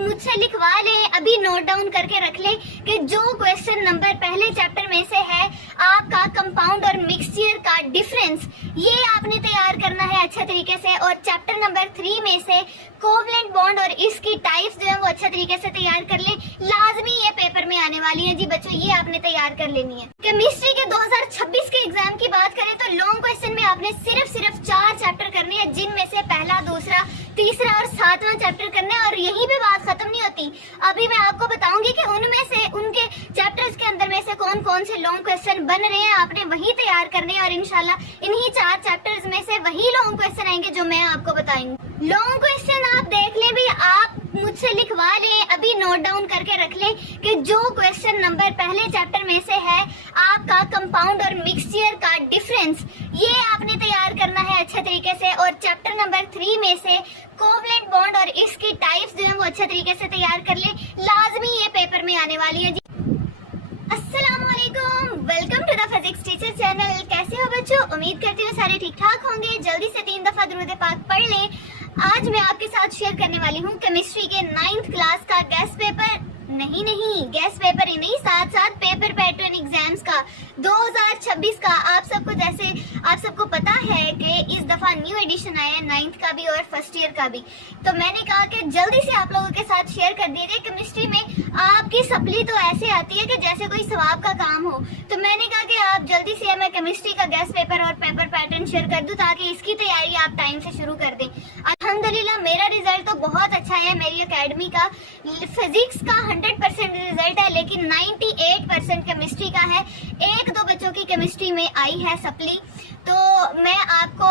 मुझसे लिखवा लें, अभी नोट डाउन करके रख लें कि जो क्वेश्चन नंबर पहले चैप्टर में से है आपका कंपाउंड और मिक्सचर का डिफरेंस, ये आपने तैयार करना है अच्छे तरीके से। और चैप्टर नंबर 3 में से कोवलेंट बॉन्ड और इसकी टाइप्स जो है वो अच्छे तरीके से तैयार कर लें। लाजमी ये पेपर में आने वाली है जी बच्चों, ये आपने तैयार कर लेनी है। केमिस्ट्री के 2026 के एग्जाम की बात करें तो लॉन्ग क्वेश्चन में आपने सिर्फ 4 चैप्टर करने हैं, जिनमें से पहला, दूसरा, तीसरा और 7वां चैप्टर करने हैं। और यहीं पे बात खत्म नहीं होती, अभी मैं आपको बताऊंगी कि उनमें से, उनके चैप्टर्स के अंदर में से कौन कौन से लॉन्ग क्वेश्चन बन रहे हैं, आपने वही तैयार करने हैं। और इंशाल्लाह इन्हीं 4 चैप्टर्स में से वही लॉन्ग क्वेश्चन आएंगे जो मैं आपको बताऊंगी। लॉन्ग क्वेश्चन आप देख लें भी, आप मुझसे लिखवा लें, अभी नोट डाउन करके रख लें कि जो क्वेश्चन नंबर पहले चैप्टर में से है आपका कंपाउंड और मिक्सचर का डिफरेंस, ये आपने तैयार करना है अच्छे तरीके से। और चैप्टर नंबर 3 में से कोवलेंट बॉन्ड और इसकी टाइप्स जो है वो अच्छे तरीके से तैयार कर लें। लाजमी ये पेपर में आने वाली है जी। अस्सलाम वालेकुम, welcome to the physics teacher channel. कैसे हो बच्चों? उम्मीद करती हूँ सारे ठीक ठाक होंगे। जल्दी से 3 दफा दुरूद पाक पढ़ लें। आज मैं आपके साथ शेयर करने वाली हूँ केमिस्ट्री के 9th क्लास का गेस्ट पेपर, नहीं गेस्ट पेपर ही नहीं, साथ पेपर पैटर्न एग्जाम्स का 2026 का। आप सबको पता है कि इस दफा न्यू एडिशन आया है 9th का भी और फर्स्ट ईयर का भी। तो मैंने कहा कि जल्दी से आप लोगों के साथ शेयर कर दिया जाए। केमिस्ट्री में आपकी सप्ली तो ऐसे आती है कि जैसे कोई सवाब का काम हो, तो मैंने कहा कि आप जल्दी से मैं केमिस्ट्री का गेस्ट पेपर और पेपर पैटर्न शेयर कर दूं ताकि इसकी तैयारी आप टाइम से शुरू कर दें। अल्हम्दुलिल्लाह मेरा रिजल्ट तो बहुत अच्छा है, मेरी एकेडमी का फिजिक्स का 100% रिजल्ट है, लेकिन 98% केमिस्ट्री का है। 1-2 बच्चों की केमिस्ट्री में आई है सप्ली, तो मैं आपको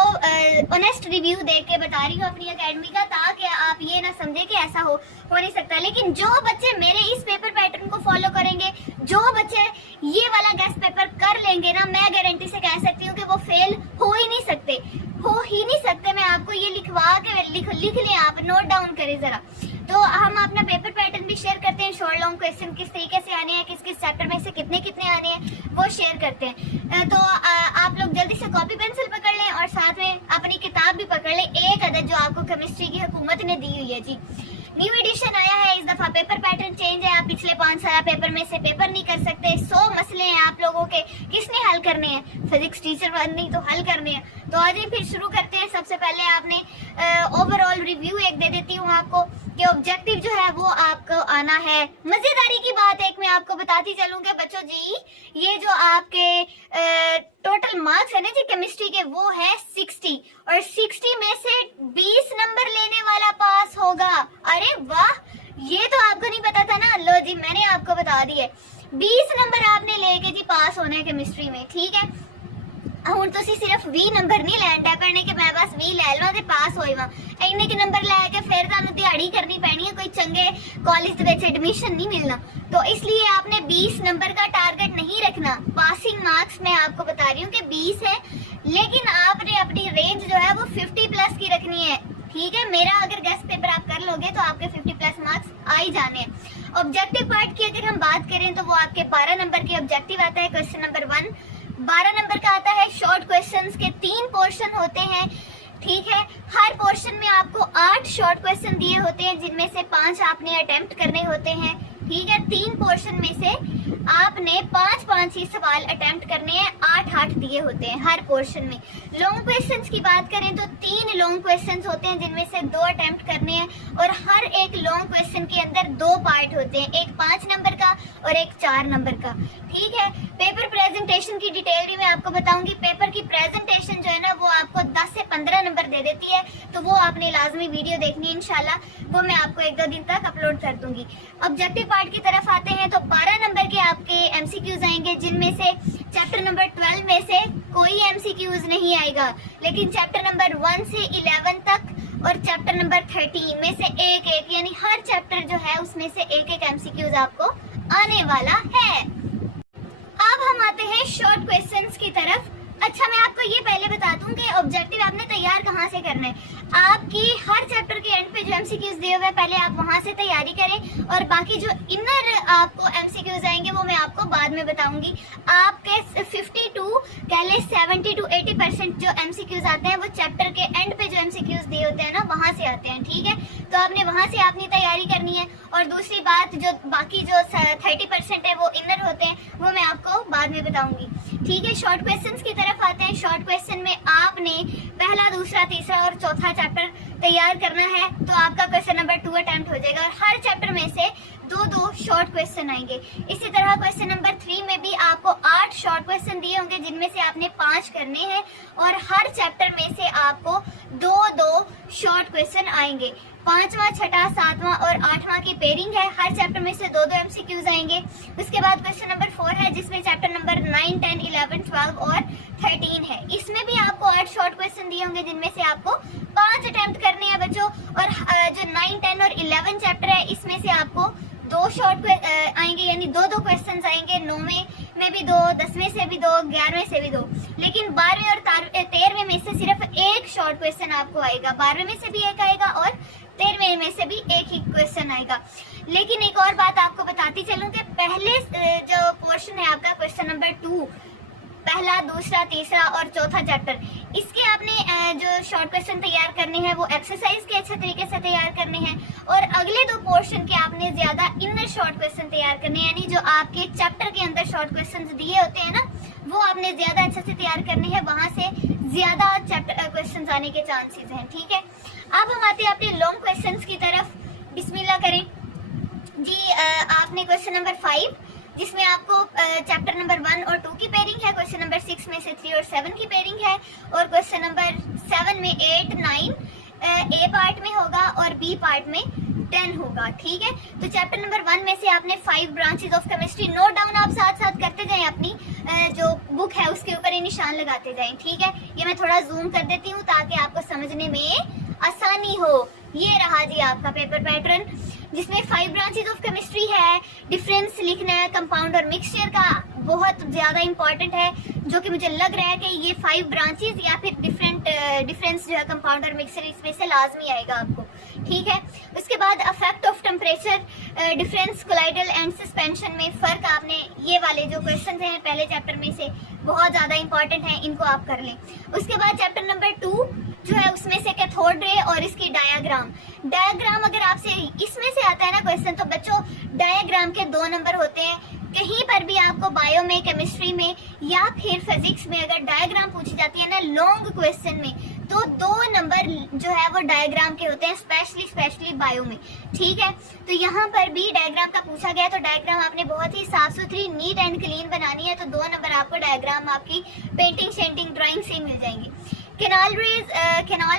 ऑनेस्ट रिव्यू दे के बता रही हूँ अपनी एकेडमी का, ताकि आप ये ना समझे कि ऐसा हो नहीं सकता। लेकिन जो बच्चे मेरे इस पेपर पैटर्न को फॉलो करेंगे, जो बच्चे ये वाला गेस्ट पेपर कर लेंगे ना, मैं गारंटी से कह सकती हूँ कि वो फेल हो ही नहीं सकते। मैं आपको ये लिखवा के लिख लें, आप नोट डाउन करें जरा। तो हम अपना पेपर पैटर्न भी शेयर करते हैं, शॉर्ट लॉन्ग क्वेश्चन किस तरीके से आने हैं, किस चैप्टर में से कितने आने हैं, वो शेयर करते हैं। तो आप लोग जल्दी से कॉपी पेंसिल पकड़ लें और साथ में अपनी किताब भी पकड़ लें, एक अदद जो आपको केमिस्ट्री की हुकूमत ने दी हुई है जी। न्यू एडिशन आया है, इस दफा पेपर पैटर्न चेंज है। आप पिछले 5 साल पेपर में से पेपर नहीं कर सकते। 100 मसले हैं आप लोगों के, किसने हल करने हैं? फिजिक्स टीचर बननी तो हल करने हैं। तो आज फिर शुरू करते हैं। सबसे पहले आपने ओवरऑल रिव्यू एक दे देती हूँ आपको कि ऑब्जेक्टिव जो है वो आपको आना है। मजेदारी की बात एक मैं आपको बताती चलूंगी बच्चों जी, ये जो आपके टोटल मार्क्स है ना जी केमिस्ट्री के, वो है 60 और 60 में से 20 नंबर लेने वाला पास होगा। अरे वाह, ये तो आपको नहीं पता था ना। लो जी, मैंने आपको बता दिए, 20 नंबर आपने लेके जी पास होना है केमिस्ट्री में, ठीक है। ਹੁਣ ਤੁਸੀਂ ਸਿਰਫ 20 ਨੰਬਰ ਨਹੀਂ ਲੈਣ ਟੈ ਪੈਣੇ ਕਿ ਮੈਂ ਬਸ 20 ਲੈ ਲਵਾਂ ਤੇ ਪਾਸ ਹੋਈਵਾਂ। ਇੰਨੇ ਕਿ ਨੰਬਰ ਲੈ ਕੇ ਫਿਰ ਤੁਹਾਨੂੰ ਦਿਹਾੜੀ ਕਰਨੀ ਪੈਣੀ है, कोई चंगे कॉलेज ਦੇ ਵਿੱਚ एडमिशन नहीं मिलना। तो इसलिए आपने 20 नंबर का टारगेट नहीं रखना। पासिंग मार्क्स मैं आपको बता रही हूँ कि 20 है, लेकिन आपने अपनी रेंज जो है वो 50 प्लस की रखनी है, ठीक है। मेरा अगर गेस्ट पेपर आप कर लोगे तो आपके 50 प्लस मार्क्स आ ही जाने हैं। ऑब्जेक्टिव पार्ट की अगर हम बात करें तो वो आपके 12 नंबर के ऑब्जेक्टिव आता है। क्वेश्चन नंबर 1 12 नंबर का आता है। शॉर्ट क्वेश्चंस के 3 पोर्शन होते हैं, ठीक है। हर पोर्शन में आपको 8 शॉर्ट क्वेश्चन दिए होते हैं, जिनमें से 5 आपने अटेम्प्ट करने होते हैं, ठीक है। 3 पोर्शन में से आपने 5 ही सवाल अटेम्प्ट करने हैं, 8 दिए होते हैं हर पोर्शन में। लॉन्ग क्वेश्चंस की बात करें तो 3 लॉन्ग क्वेश्चंस होते हैं, जिनमें से 2 अटेम्प्ट करने हैं। और हर एक लॉन्ग क्वेश्चन के अंदर 2 पार्ट होते हैं, एक 5 नंबर का और एक 4 नंबर का, ठीक है। पेपर प्रेजेंटेशन की डिटेल भी मैं आपको बताऊंगी। पेपर की प्रेजेंटेशन जो है ना वो आपको 10 से 15 नंबर दे देती है, तो वो आपने लाजमी वीडियो देखनी है इंशाल्लाह, वो मैं आपको 1-2 दिन तक अपलोड कर दूंगी। ऑब्जेक्टिव पार्ट की तरफ आते हैं तो 12 नंबर के आपके एमसीक्यूज आएंगे, जिनमें से चैप्टर नंबर 12 में से कोई एमसीक्यूज नहीं आएगा, लेकिन चैप्टर नंबर 1 से 11 तक और चैप्टर नंबर 13 में से एक यानी हर चैप्टर जो है उसमें से एक एमसीक्यूज आपको आने वाला है। अब हम आते हैं शॉर्ट क्वेश्चंस की तरफ। अच्छा, मैं आपको ये पहले बता दूं कि ऑब्जेक्टिव आपने तैयार कहाँ से करना है। आपकी हर चैप्टर के एंड पे जो एमसीक्यूज दिए हुए हैं पहले आप वहां से तैयारी करें, और बाकी जो इनर आपको एमसीक्यूज आएंगे वो मैं आपको बाद में बताऊंगी। आपके 52 कह ले 70 to 80% जो एमसीक्यूज आते हैं वो चैप्टर के एंड पे जो एमसीक्यूज दिए होते हैं ना वहां से आते हैं, ठीक है। तो आपने वहां से अपनी तैयारी करनी है। और दूसरी बात, जो बाकी जो 30% है वो इनर होते हैं, वो मैं आपको बाद में बताऊंगी, ठीक है। शॉर्ट क्वेश्चंस की तरफ आते हैं। शॉर्ट क्वेश्चन में आपने पहला, दूसरा, तीसरा और चौथा चैप्टर तैयार करना है, तो आपका क्वेश्चन नंबर 2 अटेम्प्ट हो जाएगा। और हर चैप्टर में से 2-2 शॉर्ट क्वेश्चन आएंगे। इसी तरह क्वेश्चन नंबर 3 में भी आपको 8 शॉर्ट क्वेश्चन दिए होंगे, जिनमें से आपने 5 करने हैं, और हर चैप्टर में से आपको 2-2 शॉर्ट क्वेश्चन आएंगे। 5वां, 6ठा, 7वां और 8वां की पेयरिंग है। हर चैप्टर में से 2-2 एमसीक्यूज आएंगे। उसके बाद क्वेश्चन नंबर 4 है, जिसमें चैप्टर नंबर 9, 10, 11, 12 और 13 है। इसमें भी आपको 8 शॉर्ट क्वेश्चन दिए होंगे, जिनमें से आपको 5 अटेम्प्ट करने हैं बच्चों। और जो 9, 10 और 11 चैप्टर है, इसमें से आपको 2 शॉर्ट आएंगे, यानी 2-2 क्वेश्चन आएंगे। 9वें में भी 2, 10वें से भी 2, 11वें से भी 2। लेकिन 12वें और 13वें में से सिर्फ 1 शॉर्ट क्वेश्चन आपको आएगा। 12वें में से भी 1 आएगा और 13वें में से भी 1 ही क्वेश्चन आएगा। लेकिन एक और बात आपको बताती चलूं कि पहले जो पोर्शन है आपका क्वेश्चन नंबर 2, पहला, दूसरा, तीसरा और चौथा चैप्टर, इसके आपने जो शॉर्ट क्वेश्चन तैयार करने हैं वो एक्सरसाइज के अच्छे तरीके से तैयार करने हैं। और अगले 2 पोर्शन के आपने ज्यादा इनर शॉर्ट क्वेश्चन तैयार करने हैं, यानी जो आपके चैप्टर के अंदर शॉर्ट क्वेश्चन दिए होते हैं ना, वो आपने ज्यादा अच्छे से तैयार करने हैं। वहां से ज्यादा चैप्टर क्वेश्चन आने के चांसेस हैं, ठीक है। अब हम आते हैं अपने लॉन्ग क्वेश्चंस की तरफ। बिस्मिल्लाह करें जी। आपने क्वेश्चन नंबर 5, जिसमें आपको चैप्टर नंबर 1 और 2 की पेयरिंग है। क्वेश्चन नंबर 6 में से 3 और 7 की पेयरिंग है। और क्वेश्चन नंबर 7 में 8, 9 ए पार्ट में होगा और बी पार्ट में 10 होगा, ठीक है। तो चैप्टर नंबर 1 में से आपने 5 branches of chemistry note down आप साथ साथ करते जाएं, अपनी जो बुक है उसके ऊपर ये निशान लगाते जाएं, ठीक है। ये मैं थोड़ा जूम कर देती हूँ ताकि आपको समझने में आसानी हो। ये रहा जी आपका पेपर पैटर्न, जिसमें 5 ब्रांचेस ऑफ केमिस्ट्री है। डिफरेंस लिखना है कंपाउंड और मिक्सचर का, बहुत ज्यादा इंपॉर्टेंट है, जो कि मुझे लग रहा है कि ये 5 ब्रांचेस या फिर डिफरेंस जो है कंपाउंड और मिक्सचर, इसमें से लाजमी आएगा आपको, ठीक है। उसके बाद effect of temperature difference, colloidal and suspension में फर्क, आपने ये वाले जो क्वेश्चन हैं पहले चैप्टर में से बहुत ज्यादा इंपॉर्टेंट हैं, इनको आप कर लें। उसके बाद चैप्टर नंबर 2 जो है उसमें से कैथोड रे और इसकी डायग्राम अगर आपसे इसमें से आता है ना क्वेश्चन, तो बच्चों डायग्राम के 2 नंबर होते हैं। कहीं पर भी आपको बायो में, केमिस्ट्री में या फिर फिजिक्स में अगर डायग्राम पूछी जाती है ना लॉन्ग क्वेश्चन में, तो 2 नंबर जो है वो डायग्राम के होते हैं, स्पेशली बायो में, ठीक है। तो यहाँ पर भी डायग्राम का पूछा गया, तो डायग्राम आपने बहुत ही साफ सुथरी, नीट एंड क्लीन बनानी है, तो 2 नंबर आपको डायग्राम आपकी पेंटिंग, शेंटिंग, ड्राइंग से मिल जाएंगी। Canal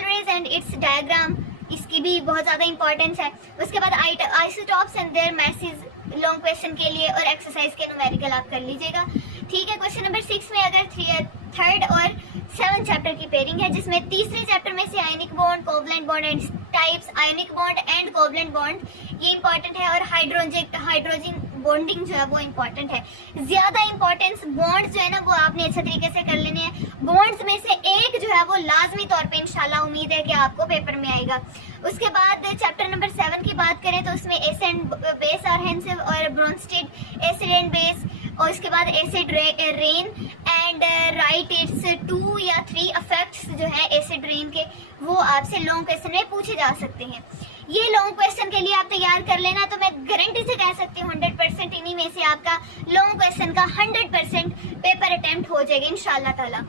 rays and its diagram, इसकी भी बहुत ज्यादा इंपॉर्टेंस है। उसके बाद isotopes and their message, long question के लिए और एक्सरसाइज के न्यूमेरिकल आप कर लीजिएगा, ठीक है। क्वेश्चन नंबर 6 में अगर 3rd और 7 चैप्टर की पेयरिंग है, जिसमें तीसरे चैप्टर में से ionic bond, covalent bond and types, ionic bond and covalent bond, ये इंपॉर्टेंट है। और हाइड्रोजन बॉन्डिंग जो है वो इंपॉर्टेंट है। ज्यादा इंपॉर्टेंस बॉन्ड्स जो है ना वो आपने अच्छे तरीके से कर लेने हैं। बॉन्ड्स में से एक जो है वो लाजमी तौर पे इंशाल्लाह उम्मीद है कि आपको पेपर में आएगा। उसके बाद चैप्टर नंबर 7 की बात करें तो उसमें एसिड एंड बेस आर हेंसिव और ब्रोंस्टेड एसिड एंड बेस, और उसके बाद acid rain and right it's 2 या 3 इफेक्ट्स जो है एसिड रेन के, वो आपसे लॉन्ग क्वेश्चन में पूछे जा सकते हैं। ये लॉन्ग क्वेश्चन के लिए आप तैयार कर लेना, तो मैं गारंटी से कह सकती हूँ 100% इन्हीं में से आपका लॉन्ग क्वेश्चन का 100% पेपर अटेम्प्ट हो जाएगा इंशाल्लाह ताला।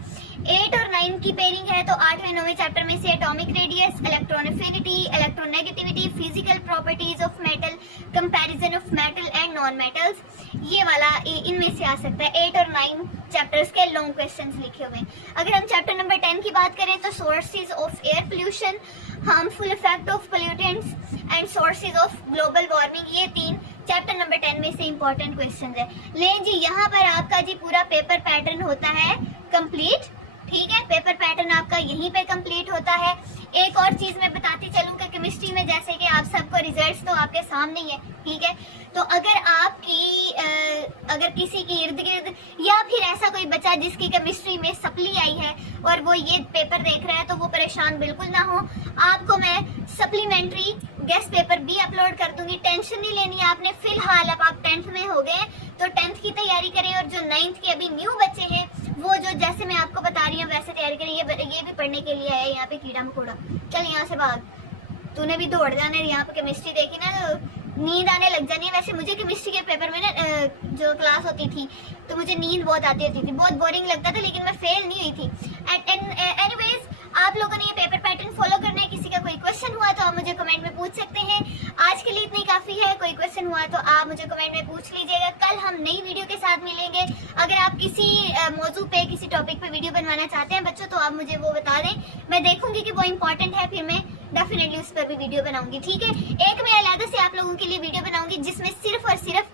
8 और 9 की पेयरिंग है, तो 8वें 9वें चैप्टर में से atomic radius, electron affinity, electronegativity, physical properties of metal, comparison of metal and non metals, ये वाला इनमें से आ सकता है। 8 और 9 चैप्टर्स के लॉन्ग क्वेश्चंस लिखे हुए हैं। अगर हम चैप्टर नंबर 10 की बात करें तो sources of air pollution, harmful effect of pollutants and sources of global warming, ये 3 चैप्टर नंबर 10 में से इंपॉर्टेंट क्वेश्चंस है। लेकिन जी यहाँ पर आपका जी पूरा पेपर पैटर्न होता है कंप्लीट, ठीक है। पेपर पैटर्न आपका यहीं पे कंप्लीट होता है। एक और चीज मैं बताती चलूं कि केमिस्ट्री में जैसे कि आप सबको रिजल्ट्स तो आपके सामने ही है, ठीक है। तो अगर आपकी अगर किसी की इर्द गिर्द या फिर ऐसा कोई बच्चा जिसकी केमिस्ट्री में सप्ली आई है और वो ये पेपर देख रहा है तो वो परेशान बिल्कुल ना हो। आपको मैं सप्लीमेंट्री गेस्ट पेपर भी अपलोड कर दूंगी, टेंशन नहीं लेनी है आपने। फिलहाल अब आप 10th में हो गए तो 10th की तैयारी करें, और जो 9th के अभी न्यू बच्चे हैं वो जो जैसे मैं आपको बता रही हूँ वैसे तैयारी करें। ये भी पढ़ने के लिए आया है यहाँ पे कीड़ा मकोड़ा। चल यहाँ से भाग, तूने भी दौड़ जाना है। यहाँ पे केमिस्ट्री देखी ना तो नींद आने लग जानी है। वैसे मुझे केमिस्ट्री के पेपर में ना जो क्लास होती थी तो मुझे नींद बहुत आती होती थी, बहुत बोरिंग लगता था, लेकिन मैं फेल नहीं हुई थी। एनीवेज आप लोगों ने ये पेपर पैटर्न फॉलो करना है। किसी का कोई क्वेश्चन हुआ तो आप मुझे कमेंट में पूछ सकते हैं। आज के लिए इतना ही काफी है। कोई क्वेश्चन हुआ तो आप मुझे कमेंट में पूछ लीजिएगा। कल हम नई वीडियो के साथ मिलेंगे। अगर आप किसी मौजू पे किसी टॉपिक पे वीडियो बनवाना चाहते हैं बच्चों तो आप मुझे वो बता दें, मैं देखूंगी कि वो इम्पोर्टेंट है, फिर मैं डेफिनेटली उस पर भी वीडियो बनाऊंगी। ठीक है, एक मैं अलग से आप लोगों के लिए वीडियो बनाऊंगी जिसमें सिर्फ और सिर्फ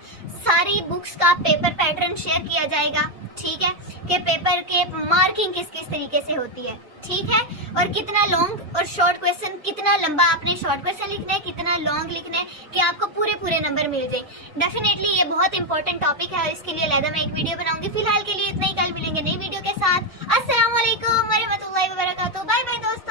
सारी बुक्स का पेपर पैटर्न शेयर किया जाएगा। ठीक है, कि पेपर के मार्किंग किस किस तरीके से होती है। ठीक है, और कितना लॉन्ग और शॉर्ट क्वेश्चन, कितना लंबा आपने शॉर्ट क्वेश्चन लिखना है, कितना लॉन्ग लिखना है कि आपको पूरे नंबर मिल जाए। डेफिनेटली ये बहुत इंपॉर्टेंट टॉपिक है और इसके लिए अलग मैं एक वीडियो बनाऊंगी। फिलहाल के लिए इतना ही, कल मिलेंगे नई वीडियो के साथ। अस्सलाम वालेकुम व रहमतुल्लाहि व बरकातहू। बाय बाय दोस्तों।